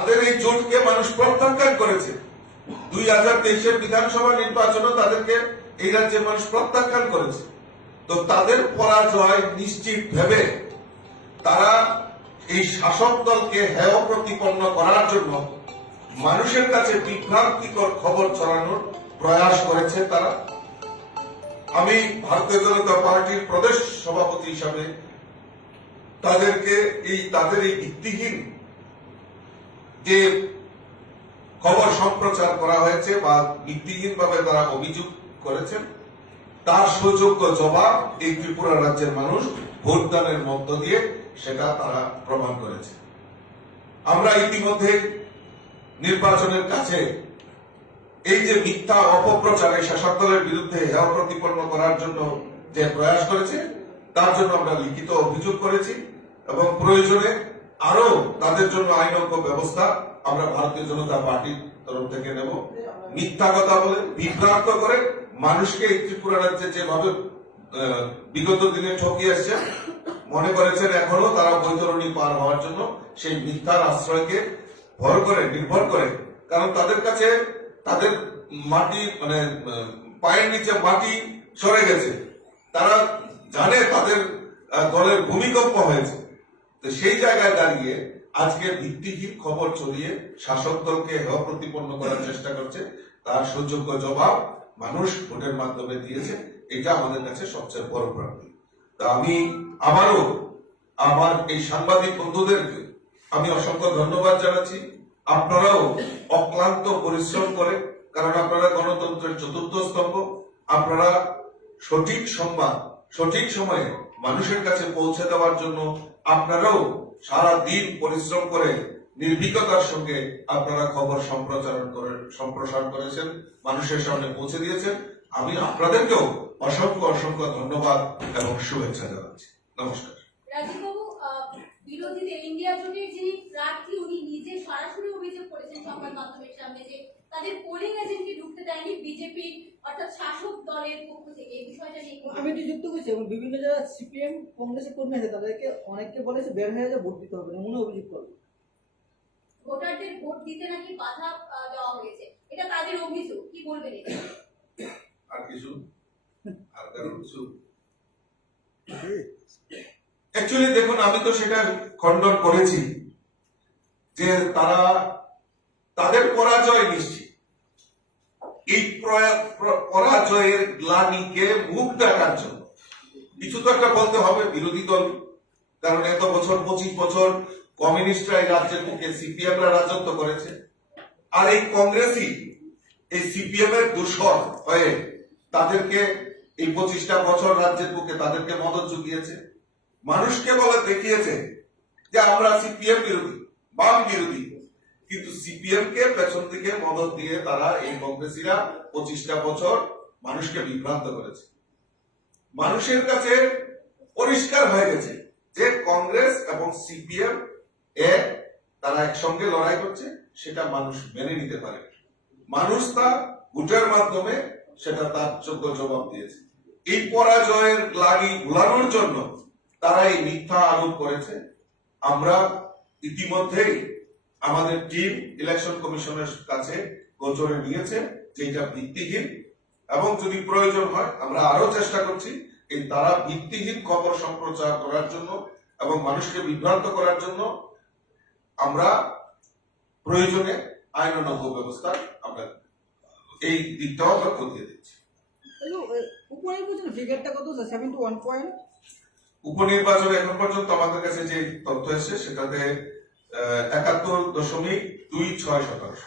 তাদের এই জোটকে মানুষ প্রত্যাখ্যান করেছে। 2023-এর বিধানসভা নির্বাচনে তাদেরকে এই রাজ্যের মানুষ প্রত্যাখ্যান করেছে। তো তাদের পরাজয় নিশ্চিত ভেবে তারা এই শাসক দলকে হেয় প্রতিপন্ন করার জন্য মানুষের কাছে বিভ্রান্তিকর খবর ছড়ানোর প্রয়াস করেছে তারা। আমি ভারতীয় জনতা পার্টির প্রদেশ সভাপতি হিসাবে তাদের এই ভিত্তিহীন যে খবর সম্প্রচার করা হয়েছে বা ভিত্তিহীন ভাবে তারা অভিযোগ করেছেন, তার সুযোগ্য জবাব এই ত্রিপুরা রাজ্যের মানুষ ভোটদানের মধ্য দিয়ে সেটা তারা প্রমাণ করেছে। আমরা ইতিমধ্যে নির্বাচনের কাছে এই যে মিথ্যা অপপ্রচারে শাসক দলের বিরুদ্ধে হেয় প্রতিপন্ন করার জন্য যে প্রয়াস করেছে তার জন্য আমরা লিখিত অভিযোগ করেছি এবং প্রয়োজনে আরো তাদের জন্য আইনজ্ঞ ব্যবস্থা আমরা ভারতীয় জনতা পার্টির তরফ থেকে নেব। মিথ্যা কথা বলে বিভ্রান্ত করে মানুষকে এই ত্রিপুরা রাজ্যে যেভাবে বিগত দিনে ঠকিয়ে আসছে, মনে করেছেন এখনো তারা বৈতরণী পার হওয়ার জন্য সেই মিথ্যার আশ্রয়কে নির্ভর করে, কারণ তাদের কাছে তাদের মাটি পায়ের নিচে মাটি সরে গেছে, তারা জানে তাদের দলের ভূমিকম্প হয়েছে। তো সেই জায়গায় দাঁড়িয়ে আজকে ভিত্তিহীন খবর ছড়িয়ে শাসক দলকে হেয় প্রতিপন্ন করার চেষ্টা করছে, তার সুযোগ্য জবাব মানুষ ভোটের মাধ্যমে দিয়েছে। এটা আমাদের কাছে সবচেয়ে বড় প্রাপ্তি। তা আমি আবারও আমার এই সাংবাদিক বন্ধুদেরকে আমি অসংখ্য ধন্যবাদ জানাচ্ছি। আপনারাও অক্লান্ত পরিশ্রম করে, কারণ আপনারা গণতন্ত্রের চতুর্থ স্তম্ভ, আপনারা সঠিক সংবাদ সঠিক সময়ে মানুষের কাছে পৌঁছে দেওয়ার জন্য আপনারাও সারা দিন পরিশ্রম করে নির্ভীকতার সঙ্গে আপনারা খবর সম্প্রসারণ করেছেন, মানুষের সামনে পৌঁছে দিয়েছেন। আমি আপনাদেরকেও অসংখ্য অসংখ্য ধন্যবাদ এবং শুভেচ্ছা জানাচ্ছি। নমস্কার। রাজীববাবু, বিরোধীদের ইন্ডিয়া জোটের যিনি প্রার্থী উনি নিজে সরাসরি অভিযোগ করেছেন সংবাদ মাধ্যমের সামনে যে তাদের পোলিং এজেন্টকে ঢুকতে দেয়নি বিজেপি অর্থাৎ শাসক দলের পক্ষ থেকে। এই বিষয়টা নিয়ে আমি একটু যুক্ত করছি, এবং বিভিন্ন যারা সিপিএম কংগ্রেসের কর্মী আছে তাদেরকে অনেককে বলেছে বের হয়ে ভোট দিতে হবে, এমন অভিযোগ করবে। ভোটারদের ভোট দিতে নাকি বাধা দেওয়া হয়েছে, এটা তাদের অভিযোগ, কি বলবেন এটা? আর কিছু আর কারণ কিছু অ্যাকচুয়ালি দেখুন, আমি তো সেটা খণ্ডন করেছি যে তাদের পরাজয় নিশ্চিত। এই পরাজয়ের গ্লানিকে মুখ দেখার জন্য কিছু তো একটা বলতে হবে বিরোধী দল, কারণ এত বছর 25 বছর কমিউনিস্টরা এই রাজ্যের বুকে সিপিএমরা রাজত্ব করেছে, আর এই কংগ্রেসই এই সিপিএম এর দূষর হয়ে তাদেরকে এই 25টা বছর রাজ্যের বুকে তাদেরকে মদত জুগিয়েছে, মানুষকে বলে দেখিয়েছে যে আমরা সিপিএম বিরোধী, বাম বিরোধী, কিন্তু সিপিএম কে পেছন থেকে মদত দিয়ে তারা এই কংগ্রেসীরা 25টা বছর মানুষকে বিভ্রান্ত করেছে। মানুষের কাছে পরিষ্কার হয়ে গেছে যে কংগ্রেস এবং সিপিএম তারা একসঙ্গে লড়াই করছে, সেটা মানুষ মেনে নিতে পারে। মানুষ তা ভোটের মাধ্যমে সেটা তার যোগ্য জবাব দিয়েছে। এই পরাজয়ের গ্লানি ভুলানোর জন্য তারা এই মিথ্যা আরোপ করেছে। আমরা ইতিমধ্যেই আমাদের টিম ইলেকশন কমিশনের কাছে গোচরে নিয়েছে যে এটা ভিত্তিহীন, এবং যদি প্রয়োজন হয় আমরা আরো চেষ্টা করছি এই তারা ভিত্তিহীন খবর সম্প্রচার করার জন্য এবং মানুষকে বিভ্রান্ত করার জন্য আমরা প্রয়োজনে আইনানুগ ব্যবস্থা আমরা এই দিকটাও আমরা খতিয়ে দিচ্ছি। উপনির্বাচনের ফিগারটা কত? 7 to 1 পয়েন্ট। উপনির্বাচনে এখন পর্যন্ত আমাদের কাছে যে তথ্য এসেছে সেটাতে 71.26%।